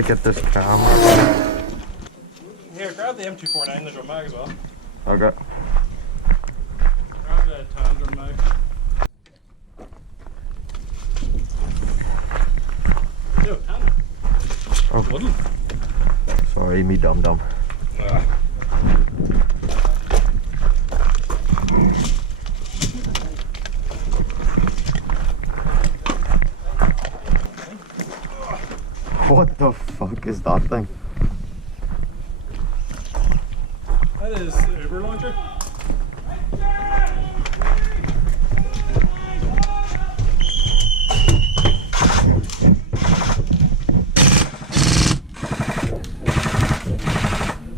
to get this camera. Here, grab the M249, the drum mag as well. Okay. Grab the tan drum mag. No, tan. Oh. Wouldn't. Sorry, me dum-dum. What the fuck is that thing? That is the Uber launcher.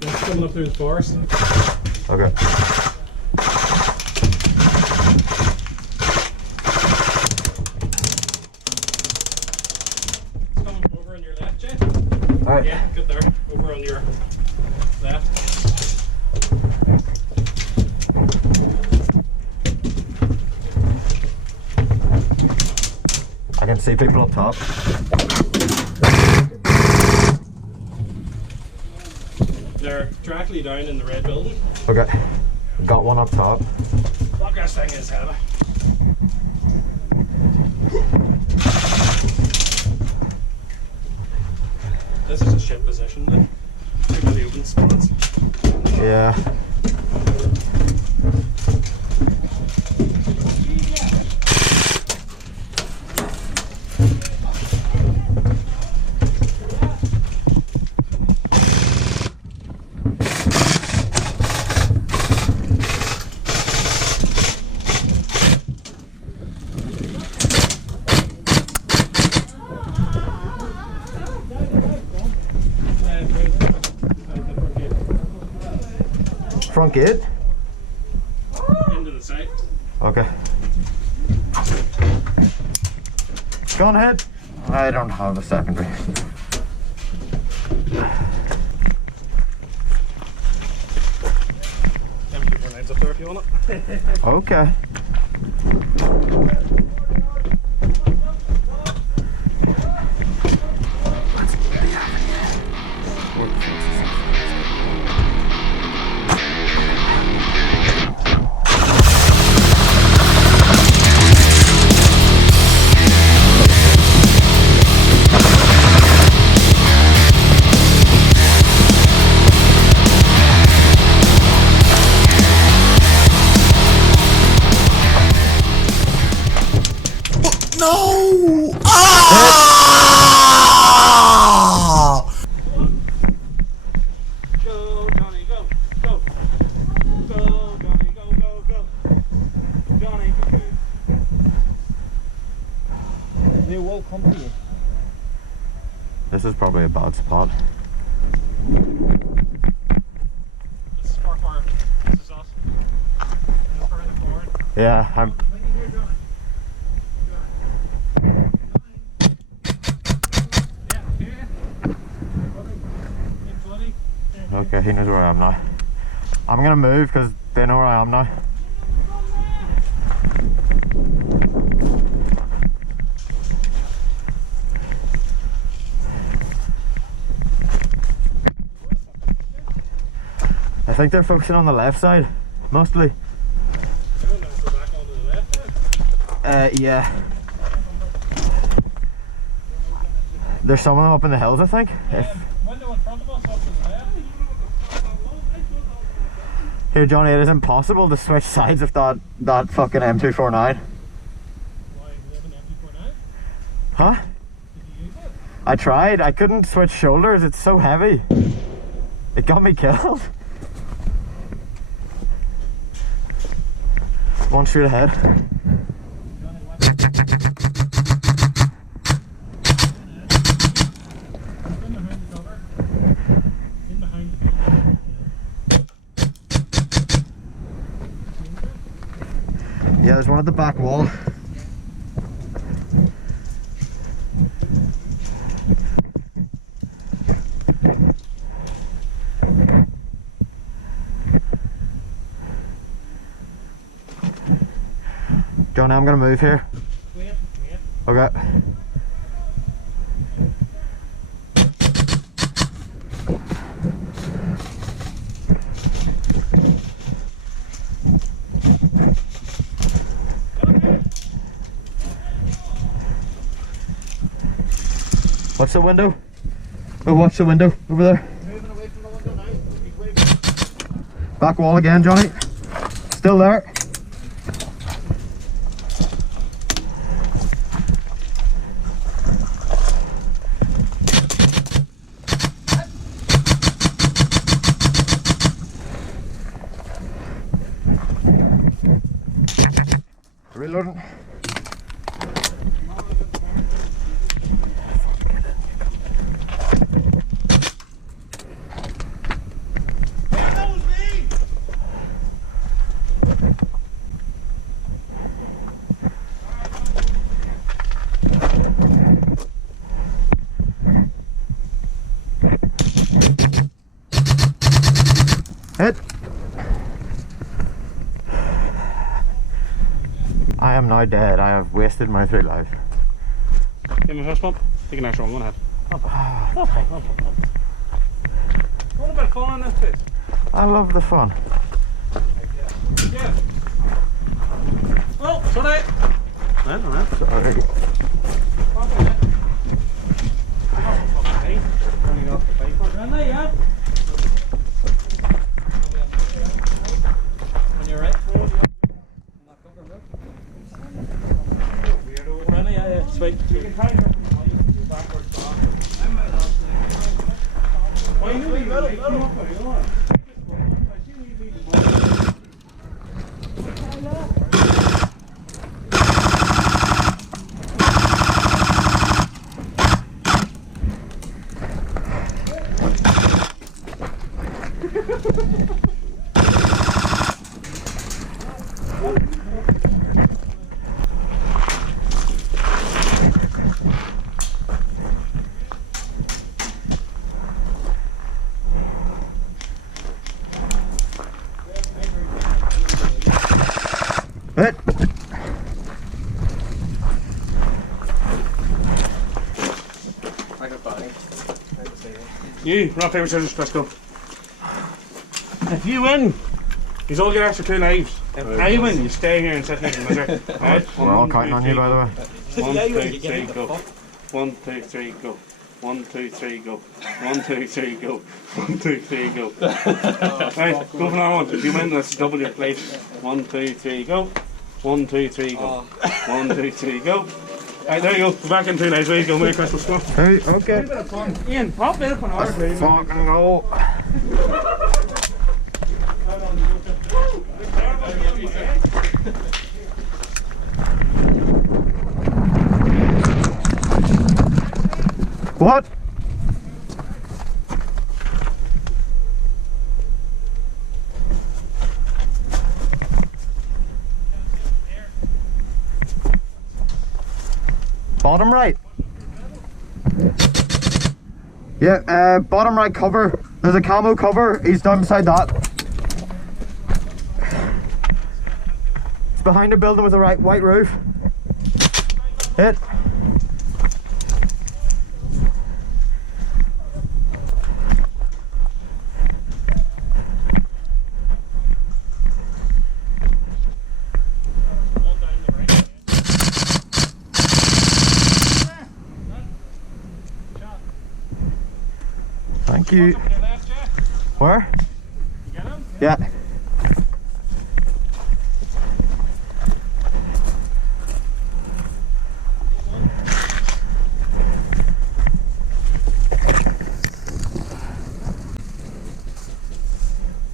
That's coming up through the forest. Okay. It's coming over on your left, Jay. Alright. Yeah, good there. Over on your left. I can see people up top. They're directly down in the red building. Okay. Got one up top. Fuck, this thing is heavy. This is a shit position then. Look at the open spots. Yeah. Front gate? Into the site. Okay. Gun head? I don't have a secondary. M249's up there if you want it. Okay. No! Ah! Go, Johnny, go, go. Go, Johnny, go, go, go. Johnny, go. They will come to you. This is probably a bad spot. This is far. This is us. No further forward. Yeah, I'm. Okay, he knows where I am now. I'm gonna move because they know where I am now. I think they're focusing on the left side, mostly. Yeah. There's some of them up in the hills, I think. Window in front of us up to the left. Here, Johnny, it is impossible to switch sides of that fucking M249. Why, we have an M249? Huh? Did you use it? I tried. I couldn't switch shoulders. It's so heavy. It got me killed. One straight ahead. Johnny, watch it. In behind the cover. In behind the building. Yeah, there's one at the back wall. Johnny, I'm gonna move here. Wait. Okay. Watch the window. Oh, watch the window over there. Moving away from the window now. He's waving. Back wall again, Johnny. Still there. Reloading. Hit. I am now dead. I have wasted my 3 lives. Give me a fist bump. Take an extra one. Go ahead. What a bit of fun in this place. I love the fun. Yeah. Oh, sorry. No. Sorry. When you're right. Yeah, sweet. You can tie her from backwards. Why you leave it? Come up with it, on. Hit. I got body. You, rock, paper, scissors, let's go. If you win, you all get extra 2 lives. If I win, you stay here and sit here in the misery. Right? We're all counting on you, by the way. 1, 2, 3, go. 1, 2, 3, go. 1, 2, 3, go. 1, 2, 3, go. 1, 2, 3, go. Right, go for another one. If you win, let's double your plate. 1, 2, 3, go. 1, 2, 3, go. 1, 2, 3, go. Right, there you go. Go back in 2 days. Ready to go. Merry Christmas. Go. Hey, okay. Ian, pop in for an hour, please. Fucking go. What? Bottom right. Yeah, bottom right cover. There's a camo cover. He's down beside that. It's behind a building with a white roof. Hit. Thank you. Where? You get him? Yeah.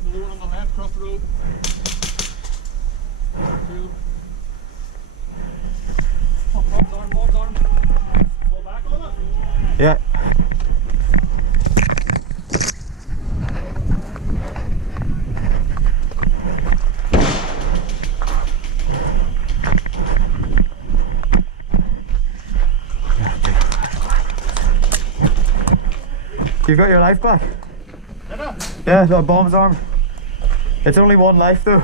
Another one on the left, cross the road. 2. Oh, Bob's arm. Pull back a little. Yeah. You got your life back? Yeah, the bomb's arm. It's only 1 life though.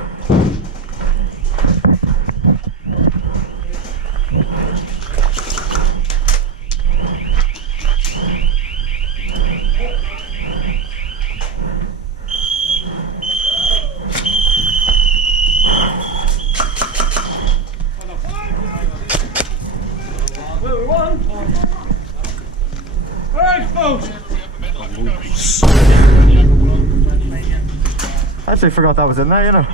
I actually forgot that was in there, you know.